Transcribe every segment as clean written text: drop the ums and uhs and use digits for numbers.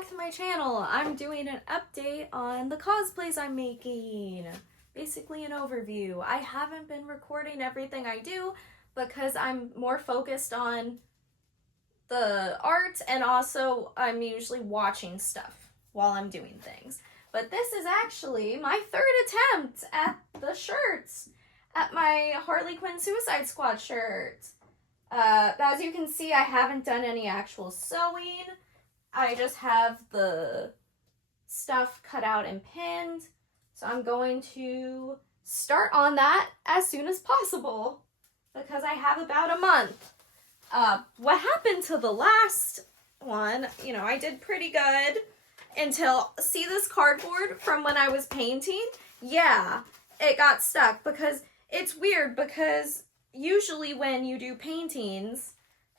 back to my channel. I'm doing an update on the cosplays I'm making. Basically an overview. I haven't been recording everything I do because I'm more focused on the art, and also I'm usually watching stuff while I'm doing things. But this is actually my third attempt at the shirts, at my Harley Quinn Suicide Squad shirt. As you can see, I haven't done any actual sewing. I just have the stuff cut out and pinned. So I'm going to start on that as soon as possible because I have about a month. What happened to the last one, I did pretty good until, see this cardboard from when I was painting? Yeah, it got stuck because it's weird because usually when you do paintings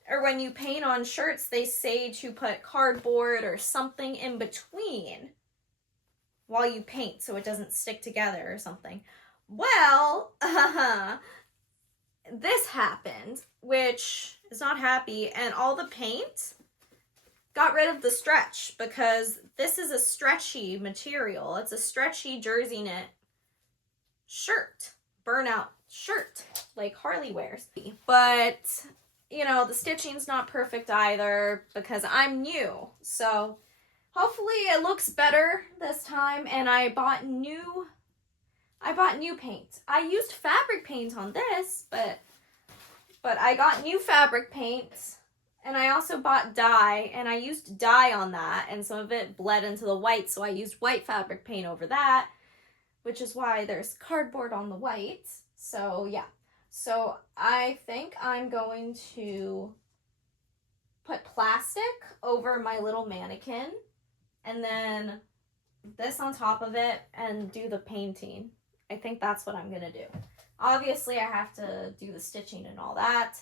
or when you paint on shirts, they say to put cardboard or something in between while you paint so it doesn't stick together or something. Well, this happened, which is not happy, and all the paint got rid of the stretch because this is a stretchy material. It's a stretchy jersey knit shirt, burnout shirt like Harley wears. But, the stitching's not perfect either because I'm new. So hopefully it looks better this time, and I bought new paint. I used fabric paint on this, but I got new fabric paint, and I also bought dye, and I used dye on that, and some of it bled into the white, so I used white fabric paint over that, which is why there's cardboard on the white. So yeah. So I think I'm going to put plastic over my little mannequin, and then this on top of it, and do the painting. I think that's what I'm gonna do. Obviously, I have to do the stitching and all that,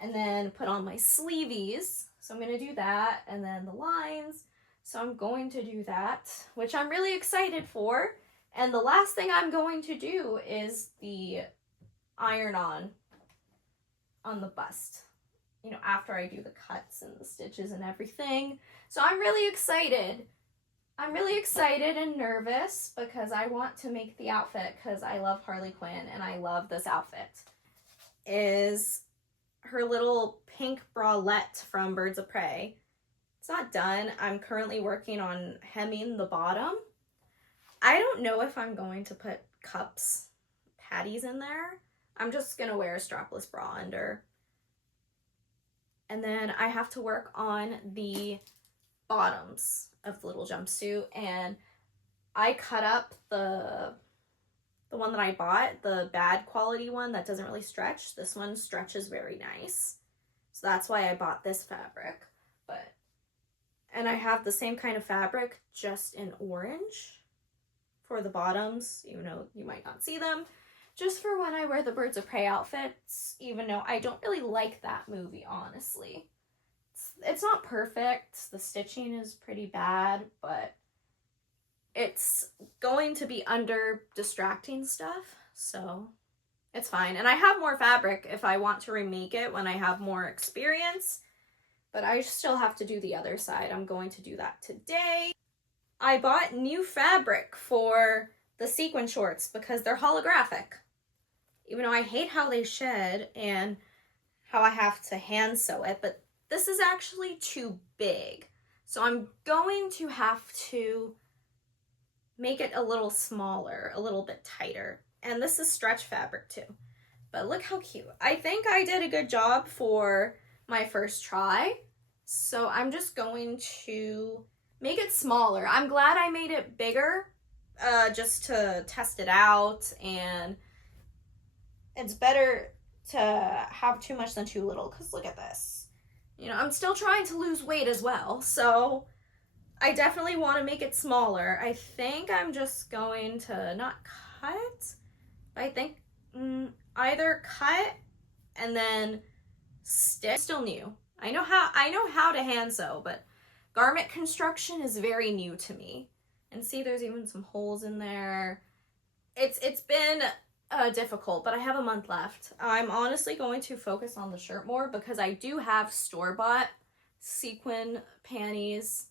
and then put on my sleeveys. So I'm gonna do that, and then the lines. So I'm going to do that, which I'm really excited for. And the last thing I'm going to do is the iron-on the bust, after I do the cuts and the stitches and everything. So I'm really excited. I'm really excited and nervous because I want to make the outfit because I love Harley Quinn and I love this outfit. Is her little pink bralette from Birds of Prey. It's not done. I'm currently working on hemming the bottom. I don't know if I'm going to put cups, patties in there. I'm just going to wear a strapless bra under. And then I have to work on the bottoms of the little jumpsuit, and I cut up the one that I bought, the bad quality one that doesn't really stretch. This one stretches very nice, so that's why I bought this fabric. And I have the same kind of fabric, just in orange for the bottoms, even though you might not see them, just for when I wear the Birds of Prey outfits, even though I don't really like that movie, honestly. It's not perfect. The stitching is pretty bad, but it's going to be under distracting stuff, so it's fine. And I have more fabric if I want to remake it when I have more experience, but I still have to do the other side. I'm going to do that today. I bought new fabric for the sequin shorts because they're holographic. Even though I hate how they shed and how I have to hand sew it, but this is actually too big. So I'm going to have to make it a little smaller, a little bit tighter. And this is stretch fabric too. But look how cute. I think I did a good job for my first try. So I'm just going to make it smaller. I'm glad I made it bigger just to test it out, and it's better to have too much than too little, because look at this. I'm still trying to lose weight as well, so I definitely want to make it smaller. I think I'm just going to not cut, but I think either cut and then stitch. Still new. I know how to hand sew, but garment construction is very new to me. And see, there's even some holes in there. It's been difficult, but I have a month left. I'm honestly going to focus on the shirt more because I do have store-bought sequin panties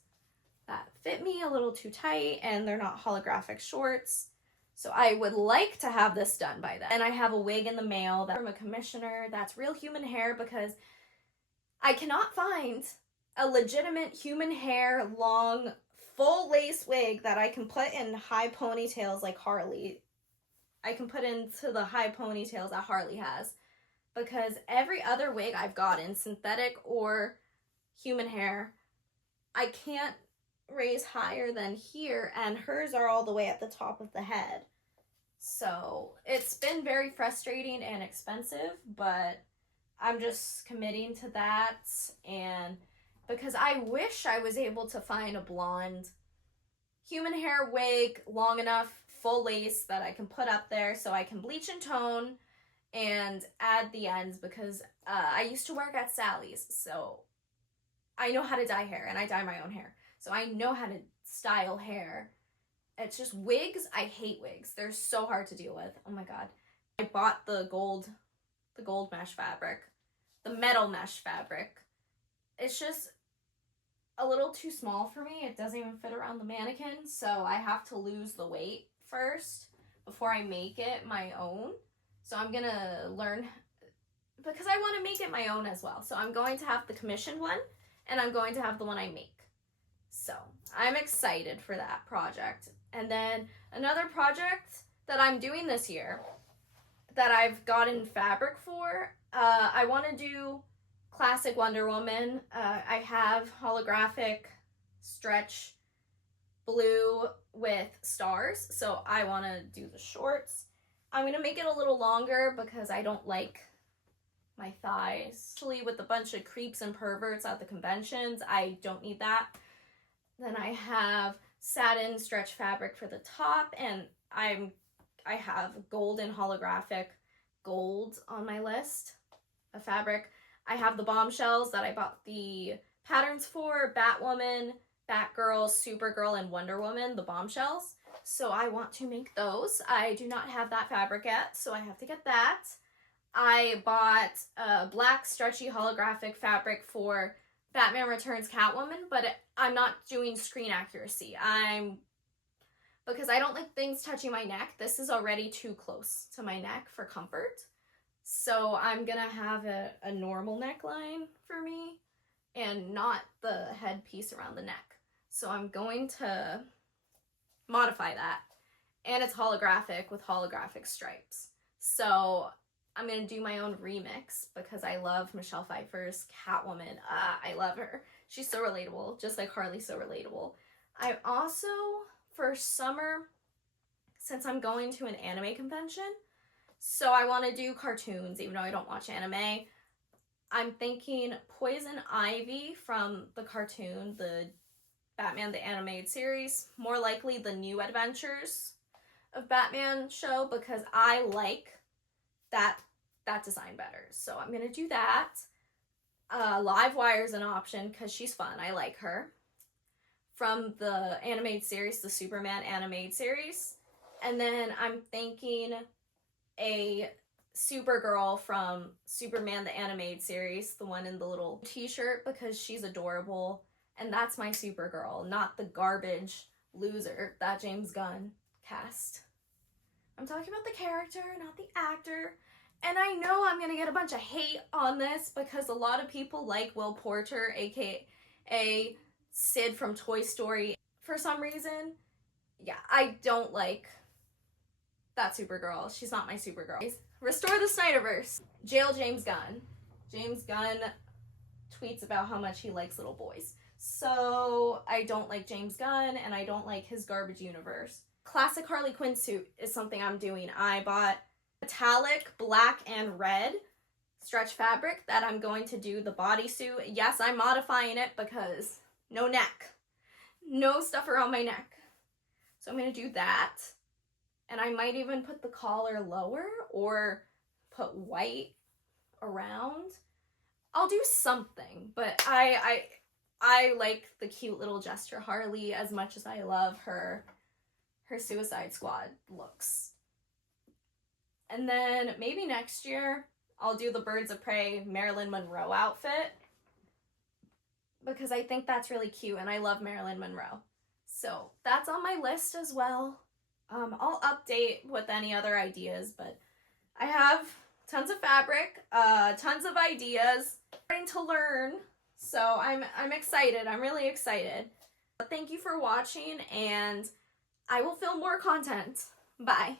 that fit me a little too tight and they're not holographic shorts. So I would like to have this done by then. And I have a wig in the mail from a commissioner that's real human hair, because I cannot find a legitimate human hair, long, full lace wig that I can put in high ponytails like Harley. I can put into the high ponytails that Harley has. Because every other wig I've gotten, synthetic or human hair, I can't raise higher than here, and hers are all the way at the top of the head. So it's been very frustrating and expensive, but I'm just committing to that. And because I wish I was able to find a blonde human hair wig, long enough, full lace, that I can put up there so I can bleach and tone and add the ends, because I used to work at Sally's, so I know how to dye hair, and I dye my own hair. So I know how to style hair. It's just wigs, I hate wigs. They're so hard to deal with. Oh my god. I bought the gold mesh fabric, the metal mesh fabric. It's just a little too small for me. It doesn't even fit around the mannequin, so I have to lose the weight first before I make it my own. So I'm gonna learn, because I want to make it my own as well. So I'm going to have the commissioned one, and I'm going to have the one I make. So I'm excited for that project. And then another project that I'm doing this year that I've gotten fabric for, I want to do classic Wonder Woman. I have holographic stretch blue with stars, so I want to do the shorts. I'm going to make it a little longer because I don't like my thighs. Actually, with a bunch of creeps and perverts at the conventions, I don't need that. Then I have satin stretch fabric for the top, and I have golden holographic gold on my list of fabric. I have the bombshells that I bought the patterns for, Batwoman, Batgirl, Supergirl, and Wonder Woman, the bombshells. So I want to make those. I do not have that fabric yet, so I have to get that. I bought black stretchy holographic fabric for Batman Returns Catwoman, but I'm not doing screen accuracy. Because I don't like things touching my neck. This is already too close to my neck for comfort. So I'm gonna have a normal neckline for me and not the headpiece around the neck. So I'm going to modify that. And it's holographic with holographic stripes. So I'm going to do my own remix because I love Michelle Pfeiffer's Catwoman. I love her. She's so relatable, just like Harley's so relatable. I also, for summer, since I'm going to an anime convention, so I want to do cartoons, even though I don't watch anime. I'm thinking Poison Ivy from the cartoon, the Batman the Animated Series, more likely the New Adventures of Batman show, because I like that design better. So I'm gonna do that. Livewire's an option because she's fun. I like her. From the animated series, the Superman animated series. And then I'm thinking a Supergirl from Superman the animated series, the one in the little t-shirt, because she's adorable. And that's my Supergirl, not the garbage loser that James Gunn cast. I'm talking about the character, not the actor. And I know I'm gonna get a bunch of hate on this because a lot of people like Will Porter, aka Sid from Toy Story, for some reason. Yeah, I don't like that Supergirl. She's not my Supergirl. Restore the Snyderverse. Jail James Gunn. James Gunn tweets about how much he likes little boys. So I don't like James Gunn, and I don't like his garbage universe. Classic Harley Quinn suit is something I'm doing. I bought metallic black and red stretch fabric that I'm going to do the bodysuit. Yes, I'm modifying it because no neck. No stuff around my neck. So I'm going to do that. And I might even put the collar lower or put white around. I'll do something, but I like the cute little gesture Harley as much as I love her Suicide Squad looks. And then maybe next year I'll do the Birds of Prey Marilyn Monroe outfit because I think that's really cute and I love Marilyn Monroe. So that's on my list as well. I'll update with any other ideas, but I have tons of fabric, tons of ideas, starting to learn. So I'm excited. I'm really excited. Thank you for watching, and I will film more content. Bye.